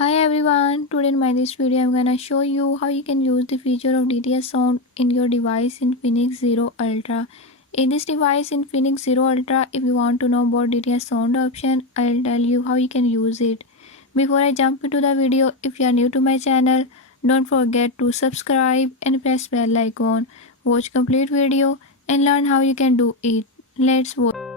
Hi everyone, today in this video I'm gonna show you how you can use the feature of DTS sound in your device Infinix Zero Ultra. In this device Infinix Zero Ultra, if you want to know about DTS sound option, I'll tell you how you can use it. Before I jump into the video, if you are new to my channel, don't forget to subscribe and press bell icon. Watch complete video and learn how you can do it. Let's watch.